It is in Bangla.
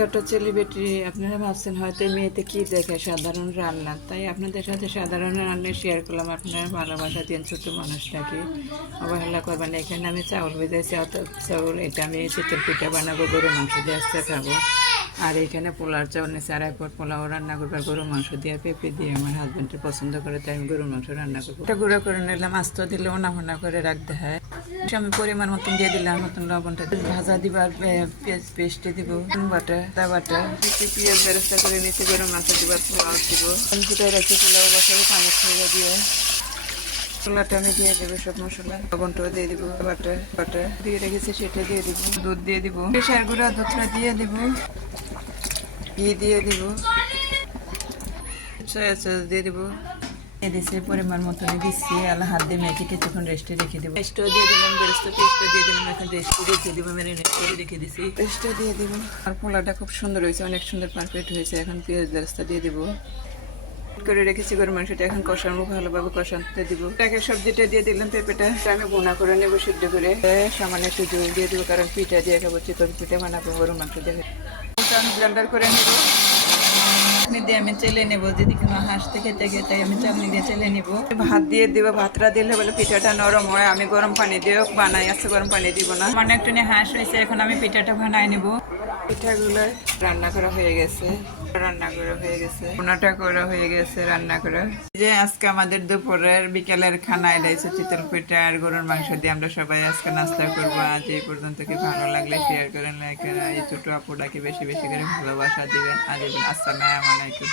ছোট সেলিব্রিটি আপনারা ভাবছেন হয়তো মেয়েতে কি দেখে সাধারণ রান্না, তাই আপনাদের সাথে সাধারণ রান্না শেয়ার করলাম। আপনারা ভালোবাসা দিন ছোট মানুষটাকে, অবহেলা করবেন। এখানে আমি চাউল ভেজেছি, অত চাউল এটা আমি চিতল পিঠা বানাবো, গরু মাংস দিয়ে আসতে খাবো। আর এখানে পোলার চাউল নিয়েছি, আড়াই পট পোলাও রান্না করবো, গরু মাংস দিয়ে পেঁপে দিয়ে আমার হাজব্যান্ডের পছন্দ করে, তাই আমি গরু মাংস রান্না করবো। এটা গুঁড়ো করে নিলাম, আস্ত দিলে ওনা করে রাখতে হয়। আমি পরিমাণ মতন দিয়ে দিলাম, মতন লবণটা ভাজা দিবার, পেঁয়াজ পেস্টে দিব, বাটা বাটা পেঁয়াজ বেরেস্তা করে নিচে গরম মাংস দিবার, পোলাও দিব, ফুটে রেখে পোলাও বসাবো পানি ছেড়ে দিয়ে। মশলাটা আমি দিয়ে দেবো, সব মশলা লবণটাও দিয়ে দিব, বাটা বাটা দিয়ে রেখেছি সেটা দিয়ে দিব, দুধ দিয়ে দিব, প্রেসার গুঁড়া দুধটা দিয়ে দিব, ঘি দিয়ে দিব, সয়া সস দিয়ে দিব, দিচ্ছে পরিমাণ মতন দিচ্ছি। আল্লাহ হাত দিয়ে মেখে কিছুক্ষণ রেস্টে রেখে দেবো। পেস্টও দিয়ে দিলাম, বেরেস্তা পেস্টও দিয়ে দিলাম, এখন রেস্টে রেখে দেবো, ম্যারিনেট করে রেখে দিচ্ছি। পেস্টও দিয়ে দিব। আর পোলাটা খুব সুন্দর হয়েছে, অনেক সুন্দর পারফেক্ট হয়েছে। এখন পেঁয়াজ বেরেস্তা দিয়ে দিব, করে রেখেছি গরম মাংসটা, এখন কষানো ভালোভাবে কষাতে দিব। তাকে সবজিটা দিয়ে দিলাম, পেঁপেটা আমি বোনা করে নেবো সিদ্ধ করে, সামান্য একটু জল দিয়ে দেবো, কারণ পিঠা দিয়ে খাবো, চিকন পিঠা বানাবো গরম মাংস দিয়ে। আমি ব্লেন্ডার করে নেবো, দিয়ে আমি চেলে নেবো, যদি কোনো হাঁসতে খেতে তাই আমি চালনি দিয়ে চেলে নিব। ভাত দিয়ে দিব, ভাতটা দিলে বলে পিঠাটা নরম হয়। আমি গরম পানি দিয়েও বানাই, আছে গরম পানি দিব না। মানে একটু হাঁস হয়েছে, এখন আমি পিঠাটা বানাই নিব। পিঠাগুলো রান্না করা হয়ে গেছে, পোনাটা করা হয়ে গেছে, রান্না করা। যে আজকে আমাদের দুপুরের বিকেলের খানা এলাইছে চিতল পিঠা আর গরুর মাংস দিয়ে আমরা সবাই আজকে নাস্তা করবো। আজ এই পর্যন্ত, কি ভালো লাগলে শেয়ার করেন, লাইক করেন। এই ছোট আপুটাকে বেশি বেশি করে ভালোবাসা দিবেন। আজ আসসালামু আলাইকুম।